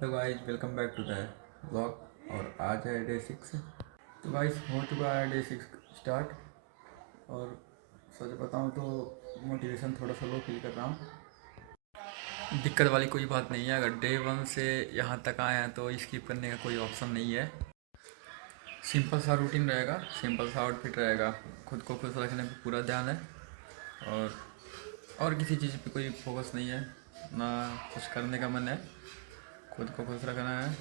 Hello guys, welcome back to the vlog. और आज है डे 6। तो गाइस हो चुका है डे 6 स्टार्ट। और सच बताऊं तो मोटिवेशन थोड़ा सा लो फील कर रहा हूँ। दिक्कत वाली कोई बात नहीं है, अगर डे 1 से यहाँ तक आए हैं तो स्किप करने का कोई ऑप्शन नहीं है। सिंपल सा रूटीन रहेगा, सिंपल सा आउटफिट रहेगा, खुद को खुश रखने पर पूरा ध्यान है। और किसी चीज़ पे कोई फोकस नहीं है, ना कुछ करने का मन है। खुद को खुश रखना है,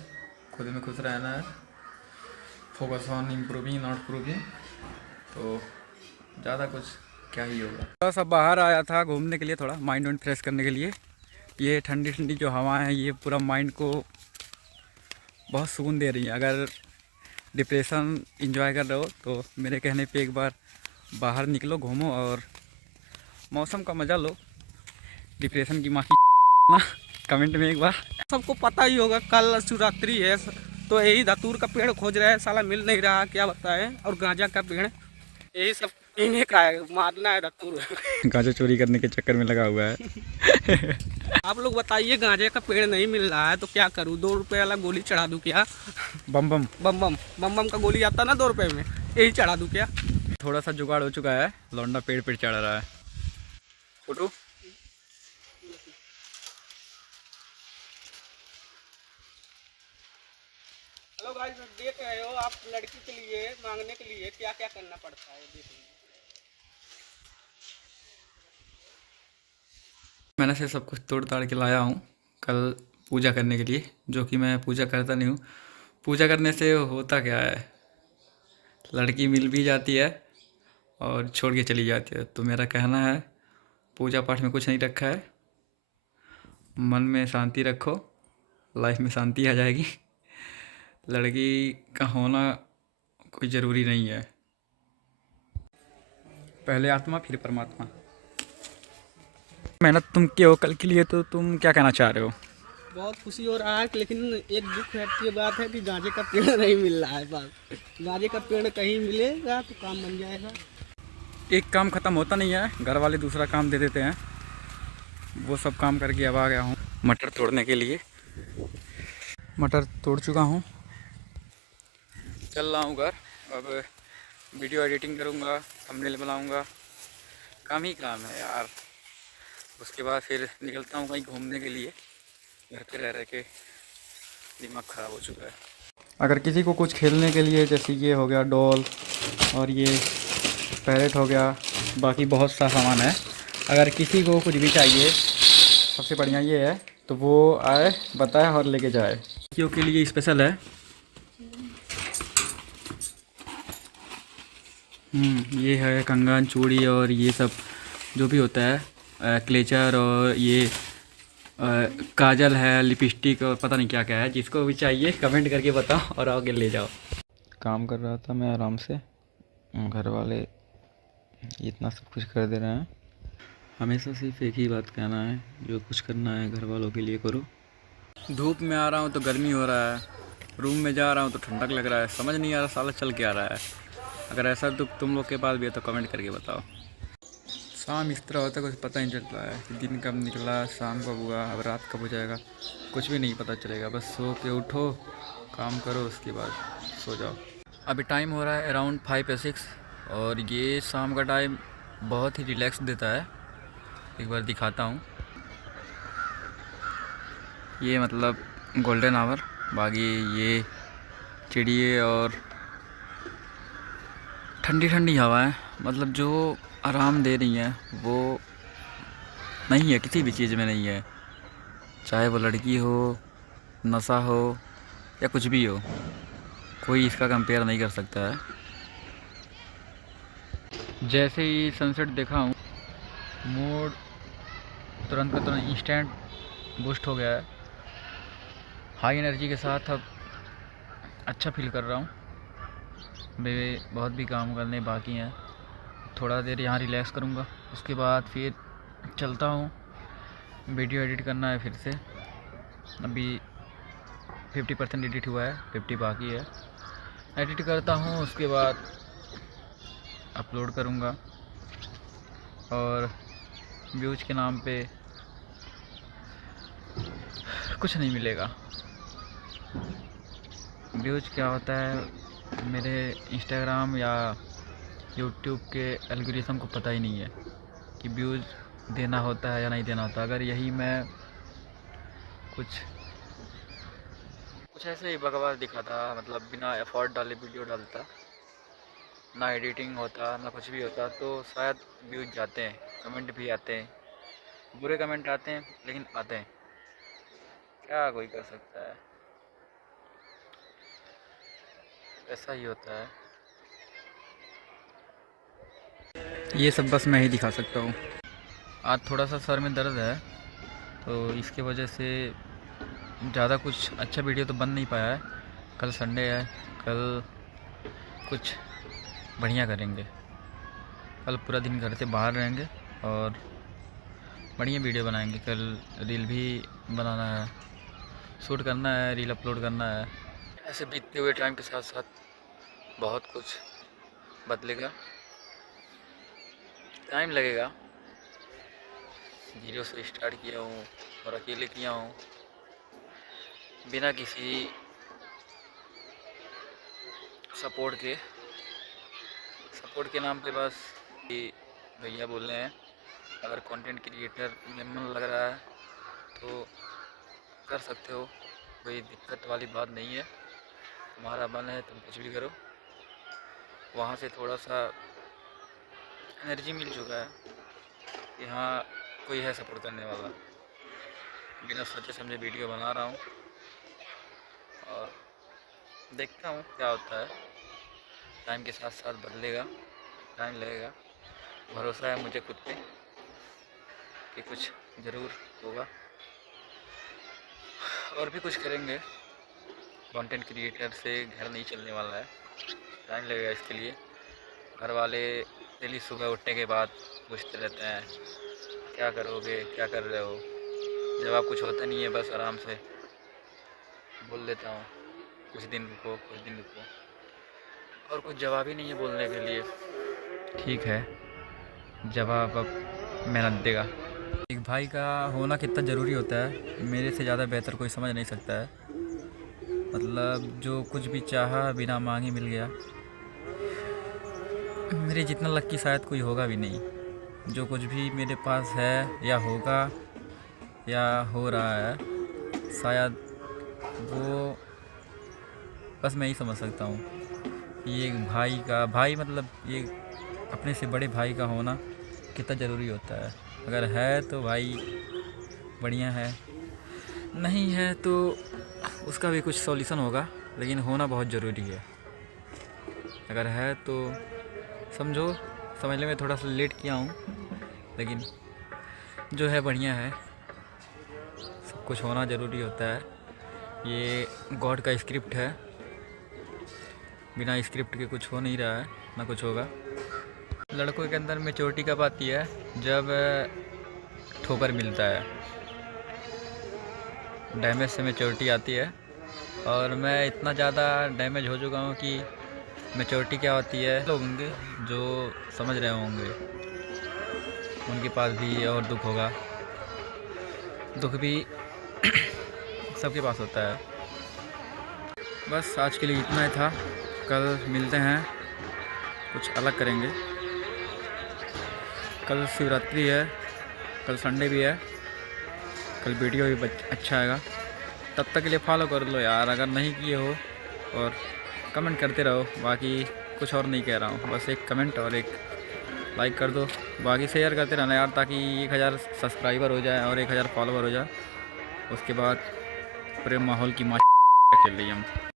खुद में खुश रहना है। Focus on improving not proving. तो ज़्यादा कुछ क्या ही होगा। थोड़ा सा बाहर आया था घूमने के लिए, थोड़ा माइंड वाइंड फ्रेश करने के लिए। ये ठंडी ठंडी जो हवा है ये पूरा माइंड को बहुत सुकून दे रही है। अगर डिप्रेशन इंजॉय कर रहे हो तो मेरे कहने पे एक बार बाहर निकलो, घूमो और मौसम का मज़ा लो। डिप्रेशन की माँ की ना कमेंट में एक बार। सबको पता ही होगा कल शिवरात्रि है, तो यही धतूर का पेड़ खोज रहे हैं, साला मिल नहीं रहा, क्या बताएं। और गांजा का पेड़ यही सब इन्हें का है, मारना है धतूर। गांजा चोरी करने के चक्कर में लगा हुआ है। आप लोग बताइए, गांजे का पेड़ नहीं मिल रहा है तो क्या करूं? 2 रुपए वाला गोली चढ़ा दूं क्या? बम बम बम बम बम बम का गोली आता ना 2 रुपए में, यही चढ़ा दूं क्या? थोड़ा सा जुगाड़ हो चुका है, लौंडा पेड़ पे चढ़ रहा है। फोटो हेलो गाइस, देख रहे हो आप, लड़की के लिए मांगने के लिए क्या क्या करना पड़ता है, देख लीजिए। मैंने से सब कुछ तोड़ ताड़ के लाया हूँ कल पूजा करने के लिए, जो कि मैं पूजा करता नहीं हूँ। पूजा करने से होता क्या है, लड़की मिल भी जाती है और छोड़ के चली जाती है। तो मेरा कहना है, पूजा पाठ में कुछ नहीं रखा है, मन में शांति रखो, लाइफ में शांति आ जाएगी। लड़की का होना कोई ज़रूरी नहीं है, पहले आत्मा फिर परमात्मा। मेहनत तुम किए हो कल के लिए, तो तुम क्या कहना चाह रहे हो? बहुत खुशी हो रहा है, लेकिन एक दुख है की बात है कि गांजे का पेड़ नहीं मिल रहा है। बस गांजे का पेड़ कहीं मिलेगा तो काम बन जाएगा। एक काम ख़त्म होता नहीं है, घर वाले दूसरा काम दे देते हैं। वो सब काम करके अब आ गया हूँ मटर तोड़ने के लिए। मटर तोड़ चुका हूँ, चल रहा हूँ घर। अब वीडियो एडिटिंग करूँगा, थंबनेल बनाऊँगा, काम ही काम है यार। उसके बाद फिर निकलता हूँ कहीं घूमने के लिए। घर पे रह रह के दिमाग ख़राब हो चुका है। अगर किसी को कुछ खेलने के लिए, जैसे ये हो गया डॉल और ये पैरेट हो गया, बाकी बहुत सा सामान है, अगर किसी को कुछ भी चाहिए, सबसे बढ़िया ये है, तो वो आए, बताए और लेके जाए। लड़कियों के लिए स्पेशल है। ये है कंगन, चूड़ी और ये सब जो भी होता है, क्लेचर और ये काजल है, लिपस्टिक और पता नहीं क्या क्या है। जिसको भी चाहिए कमेंट करके बताओ और आगे ले जाओ। काम कर रहा था मैं आराम से, घर वाले इतना सब कुछ कर दे रहे हैं। हमेशा सिर्फ एक ही बात कहना है, जो कुछ करना है घर वालों के लिए करो। धूप में आ रहा हूँ तो गर्मी हो रहा है, रूम में जा रहा हूँ तो ठंडक लग रहा है, समझ नहीं आ रहा साला चल के आ रहा है। अगर ऐसा दुख तुम लोग के पास भी है तो कमेंट करके बताओ। शाम इस तरह होता है, कुछ पता नहीं चलता है कि दिन कब निकला, शाम कब हुआ, अब रात कब हो जाएगा, कुछ भी नहीं पता चलेगा। बस सो के उठो, काम करो, उसके बाद सो जाओ। अभी टाइम हो रहा है अराउंड 5 या 6, और ये शाम का टाइम बहुत ही रिलैक्स देता है। एक बार दिखाता हूँ, ये मतलब गोल्डन आवर। बाकी ये चिड़िए और ठंडी ठंडी हवा है, मतलब जो आराम दे रही है वो नहीं है, किसी भी चीज़ में नहीं है। चाहे वो लड़की हो, नशा हो या कुछ भी हो, कोई इसका कंपेयर नहीं कर सकता है। जैसे ही सनसेट देखा हूँ, मूड तुरंत का तुरंत इंस्टेंट बूस्ट हो गया है। हाई एनर्जी के साथ अब अच्छा फील कर रहा हूँ। मेरे बहुत भी काम करने बाकी हैं, थोड़ा देर यहाँ रिलैक्स करूँगा, उसके बाद फिर चलता हूँ। वीडियो एडिट करना है फिर से, अभी 50% एडिट हुआ है, 50 बाकी है। एडिट करता हूँ, उसके बाद अपलोड करूँगा। और व्यूज के नाम पे कुछ नहीं मिलेगा, व्यूज़ क्या होता है मेरे इंस्टाग्राम या यूट्यूब के एल्गोरिथम को पता ही नहीं है कि व्यूज़ देना होता है या नहीं देना होता। अगर यही मैं कुछ ऐसे ही बकवास दिखाता, मतलब बिना एफर्ट डाले वीडियो डालता, ना एडिटिंग होता ना कुछ भी होता, तो शायद व्यूज़ जाते हैं, कमेंट भी आते हैं, बुरे कमेंट आते हैं लेकिन आते हैं, क्या कोई कर सकता है, ऐसा ही होता है। ये सब बस मैं ही दिखा सकता हूँ। आज थोड़ा सा सर में दर्द है तो इसके वजह से ज़्यादा कुछ अच्छा वीडियो तो बन नहीं पाया है। कल संडे है, कल कुछ बढ़िया करेंगे। कल पूरा दिन घर से बाहर रहेंगे और बढ़िया वीडियो बनाएंगे। कल रील भी बनाना है, शूट करना है, रील अपलोड करना है। ऐसे बीतते हुए टाइम के साथ साथ बहुत कुछ बदलेगा, टाइम लगेगा। जीरो से स्टार्ट किया हूँ और अकेले किया हूँ, बिना किसी सपोर्ट के नाम पे। बस कि भैया बोल रहे हैं अगर कंटेंट क्रिएटर में मन लग रहा है तो कर सकते हो, कोई दिक्कत वाली बात नहीं है। तुम्हारा मन है तुम कुछ भी करो। वहाँ से थोड़ा सा एनर्जी मिल चुका है कि हाँ कोई है सपोर्ट करने वाला। बिना सोचे समझे वीडियो बना रहा हूँ और देखता हूँ क्या होता है। टाइम के साथ साथ बदलेगा, टाइम लगेगा। भरोसा है मुझे खुद पे कि कुछ ज़रूर होगा और भी कुछ करेंगे। कंटेंट क्रिएटर से घर नहीं चलने वाला है, टाइम लगेगा इसके लिए। घर वाले डेली सुबह उठने के बाद पूछते रहते हैं क्या करोगे, क्या कर रहे हो। जवाब कुछ होता नहीं है, बस आराम से बोल देता हूँ कुछ दिन रुको, कुछ दिन रुको, और कुछ जवाब ही नहीं है बोलने के लिए। ठीक है, जवाब अब मेहनत देगा। एक भाई का होना कितना ज़रूरी होता है मेरे से ज़्यादा बेहतर कोई समझ नहीं सकता है। मतलब जो कुछ भी चाहा बिना मांगे मिल गया। मेरे जितना लक्की शायद कोई होगा भी नहीं। जो कुछ भी मेरे पास है या होगा या हो रहा है, शायद वो बस मैं ही समझ सकता हूँ। ये एक भाई मतलब ये अपने से बड़े भाई का होना कितना ज़रूरी होता है। अगर है तो भाई बढ़िया है, नहीं है तो उसका भी कुछ सॉल्यूशन होगा, लेकिन होना बहुत ज़रूरी है। अगर है तो समझने में थोड़ा सा लेट किया हूँ, लेकिन जो है बढ़िया है। सब कुछ होना ज़रूरी होता है, ये गॉड का स्क्रिप्ट है। बिना स्क्रिप्ट के कुछ हो नहीं रहा है, ना कुछ होगा। लड़कों के अंदर मैच्योरिटी कब आती है? जब ठोकर मिलता है, डैमेज से मैच्योरिटी आती है। और मैं इतना ज़्यादा डैमेज हो चुका हूँ कि मैच्योरिटी क्या होती है, लोग होंगे जो समझ रहे होंगे, उनके पास भी और दुख होगा। दुख भी सबके पास होता है। बस आज के लिए इतना ही था। कल मिलते हैं, कुछ अलग करेंगे। कल शिवरात्रि है, कल संडे भी है, कल वीडियो भी अच्छा आएगा। तब तक के लिए फॉलो कर लो यार, अगर नहीं किए हो, और कमेंट करते रहो। बाकी कुछ और नहीं कह रहा हूँ, बस एक कमेंट और एक लाइक कर दो। बाकी शेयर करते रहना यार, ताकि 1000 सब्सक्राइबर हो जाए और 1000 फॉलोवर हो जाए। उसके बाद पूरे माहौल की खेल रही हम।